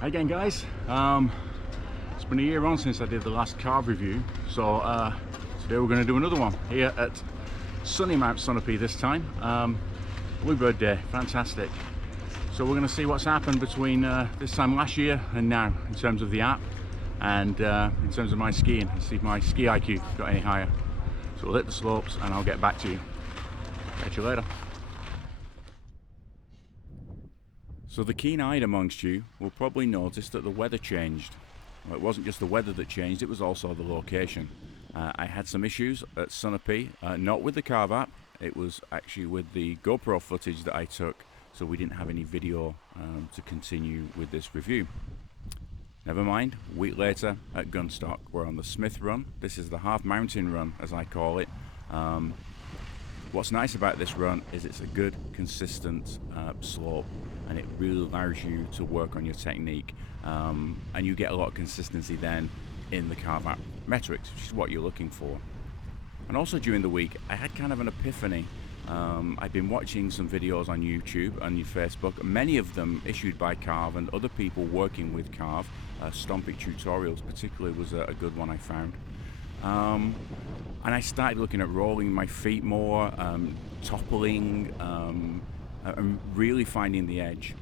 Hi again, guys. It's been a year on since I did the last Carv review, so today we're going to do another one here at sunny Mount Sunapee this time. Bluebird Day, fantastic. So we're going to see what's happened between this time last year and now in terms of the app and in terms of my skiing, and see if my ski IQ got any higher. So we'll hit the slopes and I'll get back to you. Catch you later. So the keen-eyed amongst you will probably notice that the weather changed. Well, it wasn't just the weather that changed, it was also the location. I had some issues at Sunapee, not with the Carv app, it was actually with the GoPro footage that I took, so we didn't have any video to continue with this review. Never mind, a week later at Gunstock, we're on the Smith Run. This is the half mountain run, as I call it. What's nice about this run is it's a good, consistent slope, and it really allows you to work on your technique, and you get a lot of consistency then in the Carv app metrics, which is what you're looking for. And also during the week, I had kind of an epiphany. I've been watching some videos on YouTube and Facebook, many of them issued by Carv and other people working with Carv. Stomping tutorials particularly was a good one I found. And I started looking at rolling my feet more, toppling, and really finding the edge.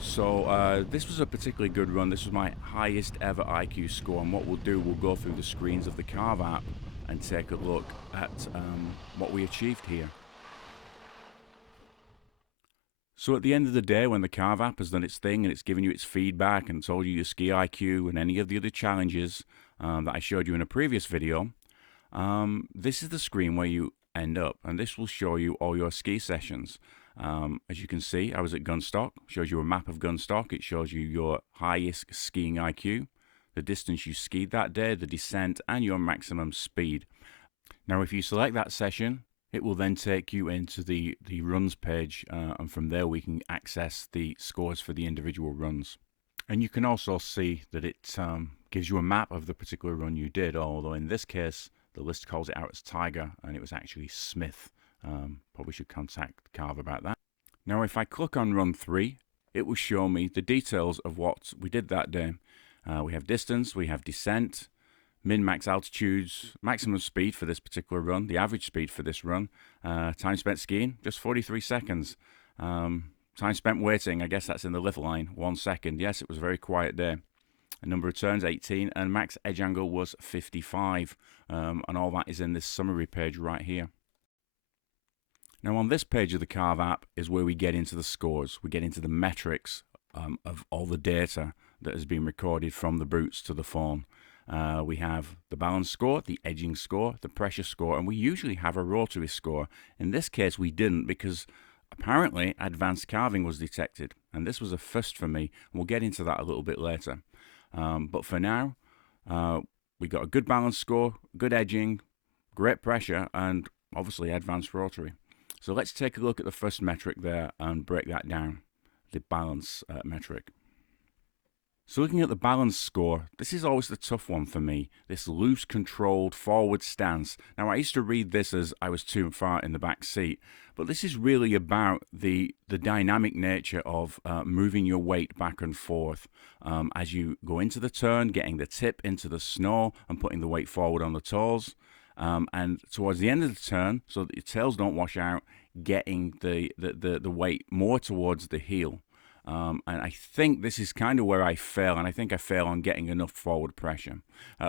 So this was a particularly good run. This was my highest ever IQ score, and what we'll do, we'll go through the screens of the Carv app and take a look at what we achieved here. So at the end of the day, when the Carv app has done its thing and it's given you its feedback and told you your ski IQ and any of the other challenges that I showed you in a previous video, this is the screen where you end up, and this will show you all your ski sessions. As you can see, I was at Gunstock. Shows you a map of Gunstock. It shows you your highest skiing IQ, the distance you skied that day, the descent, and your maximum speed. Now if you select that session, it will then take you into the runs page, and from there we can access the scores for the individual runs. And you can also see that it gives you a map of the particular run you did, although in this case the list calls it out as Tiger and it was actually Smith. Probably should contact Carv about that. Now if I click on run 3, it will show me the details of what we did that day. We have distance, we have descent, min-max altitudes, maximum speed for this particular run, the average speed for this run, time spent skiing, just 43 seconds. Time spent waiting, I guess that's in the lift line, 1 second. Yes, it was a very quiet day. A number of turns, 18, and max edge angle was 55. And all that is in this summary page right here. Now on this page of the Carv app is where we get into the scores. We get into the metrics of all the data that has been recorded from the boots to the phone. We have the balance score, the edging score, the pressure score, and we usually have a rotary score. In this case we didn't, because apparently advanced carving was detected, and this was a first for me. We'll get into that a little bit later. But for now, we got a good balance score, good edging, great pressure, and obviously advanced rotary. So let's take a look at the first metric there and break that down, the balance metric. So looking at the balance score, this is always the tough one for me, this loose, controlled, forward stance. Now I used to read this as I was too far in the back seat, but this is really about the dynamic nature of moving your weight back and forth as you go into the turn, getting the tip into the snow and putting the weight forward on the toes. And towards the end of the turn, so that your tails don't wash out, getting the weight more towards the heel. And I think this is kind of where I fail, and I think I fail on getting enough forward pressure.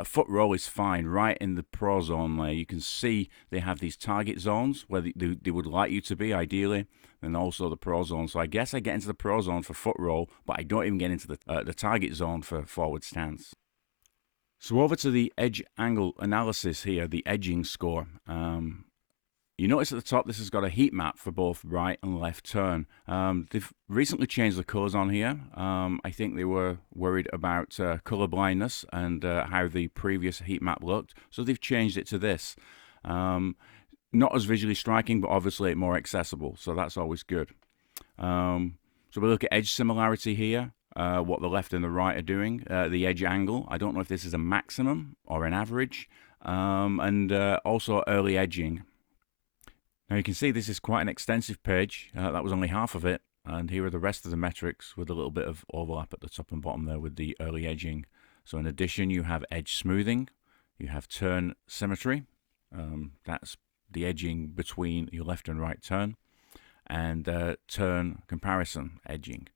Foot roll is fine, right in the pro zone there. You can see they have these target zones where they would like you to be, ideally, and also the pro zone. So I guess I get into the pro zone for foot roll, but I don't even get into the target zone for forward stance. So over to the edge angle analysis here, the edging score. You notice at the top this has got a heat map for both right and left turn. They've recently changed the colours on here. I think they were worried about colour blindness and how the previous heat map looked, so they've changed it to this. Not as visually striking, but obviously more accessible, so that's always good. So we look at edge similarity here. What the left and the right are doing, the edge angle. I don't know if this is a maximum or an average, and also early edging. Now you can see this is quite an extensive page. That was only half of it. And here are the rest of the metrics with a little bit of overlap at the top and bottom there with the early edging. So in addition, you have edge smoothing, you have turn symmetry, that's the edging between your left and right turn, and turn comparison edging.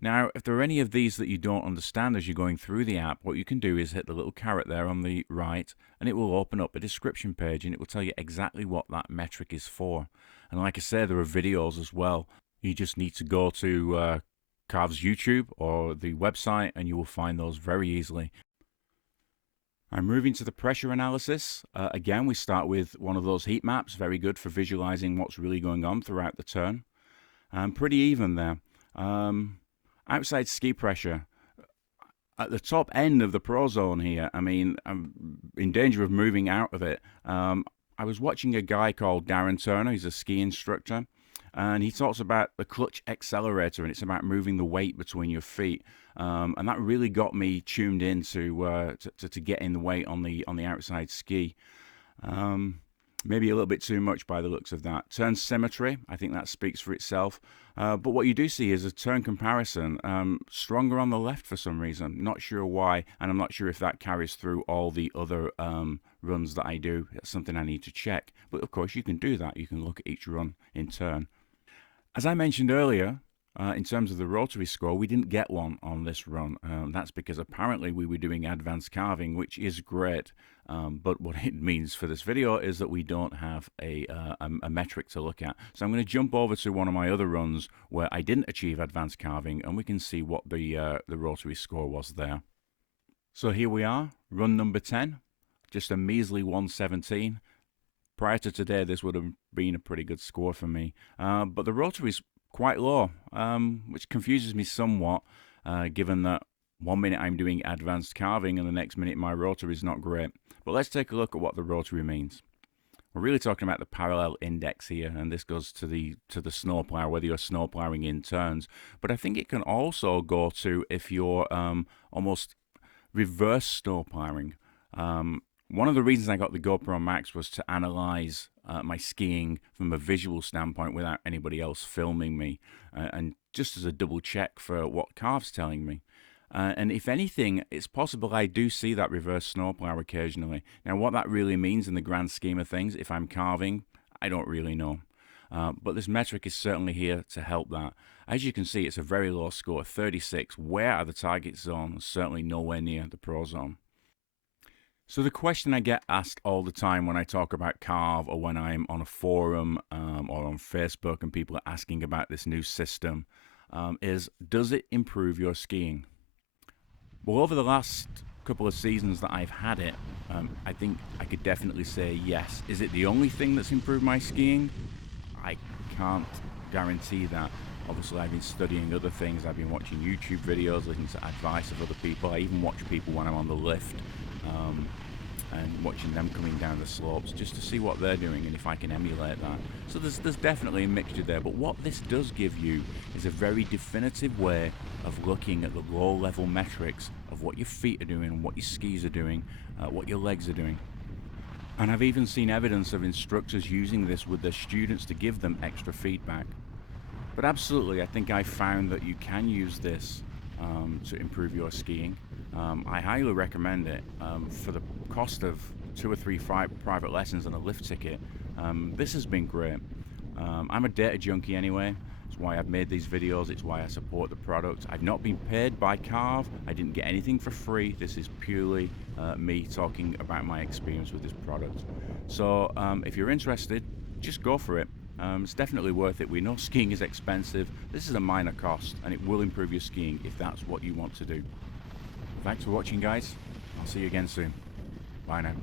Now, if there are any of these that you don't understand as you're going through the app, what you can do is hit the little caret there on the right, and it will open up a description page, and it will tell you exactly what that metric is for. And like I said, there are videos as well. You just need to go to Carv's YouTube or the website, and you will find those very easily. I'm moving to the pressure analysis. Again, we start with one of those heat maps, very good for visualizing what's really going on throughout the turn. Pretty even there. Outside ski pressure. At the top end of the pro zone here, I mean, I'm in danger of moving out of it. I was watching a guy called Darren Turner, he's a ski instructor, and he talks about the clutch accelerator, and it's about moving the weight between your feet. And that really got me tuned in to get in the weight on the outside ski. Maybe a little bit too much by the looks of that. Turn symmetry, I think that speaks for itself. But what you do see is a turn comparison, stronger on the left for some reason. Not sure why, and I'm not sure if that carries through all the other runs that I do. That's something I need to check. But of course, you can do that. You can look at each run in turn. As I mentioned earlier, in terms of the rotary score, we didn't get one on this run. That's because apparently we were doing advanced carving, which is great. But what it means for this video is that we don't have a metric to look at. So I'm going to jump over to one of my other runs where I didn't achieve advanced carving, and we can see what the rotary score was there. So here we are, run number 10, just a measly 117. Prior to today, this would have been a pretty good score for me. But the rotary's quite low, which confuses me somewhat, given that 1 minute I'm doing advanced carving and the next minute my rotary is not great. But let's take a look at what the rotary means. We're really talking about the parallel index here, and this goes to the snowplow, whether you're snowplowing in turns. But I think it can also go to if you're almost reverse snowplowing. One of the reasons I got the GoPro Max was to analyze my skiing from a visual standpoint without anybody else filming me, and just as a double check for what Carv's telling me. And if anything, it's possible I do see that reverse snowplow occasionally. Now, what that really means in the grand scheme of things, if I'm carving, I don't really know. But this metric is certainly here to help that. As you can see, it's a very low score, 36, way out of the target zone, certainly nowhere near the pro zone. So the question I get asked all the time when I talk about Carv, or when I'm on a forum or on Facebook and people are asking about this new system, is, does it improve your skiing? Well, over the last couple of seasons that I've had it, I think I could definitely say yes. Is it the only thing that's improved my skiing? I can't guarantee that. Obviously, I've been studying other things. I've been watching YouTube videos, listening to advice of other people. I even watch people when I'm on the lift, and watching them coming down the slopes just to see what they're doing and if I can emulate that. So there's definitely a mixture there, but what this does give you is a very definitive way of looking at the low-level metrics of what your feet are doing, what your skis are doing, what your legs are doing. And I've even seen evidence of instructors using this with their students to give them extra feedback. But absolutely, I think I found that you can use this to improve your skiing. I highly recommend it. For the cost of 2 or 3 private lessons and a lift ticket, this has been great. I'm a data junkie anyway. It's why I've made these videos. It's why I support the product. I've not been paid by Carv. I didn't get anything for free. This is purely me talking about my experience with this product. So if you're interested, just go for it. It's definitely worth it. We know skiing is expensive. This is a minor cost, and it will improve your skiing if that's what you want to do. Thanks for watching, guys. I'll see you again soon. Bye now.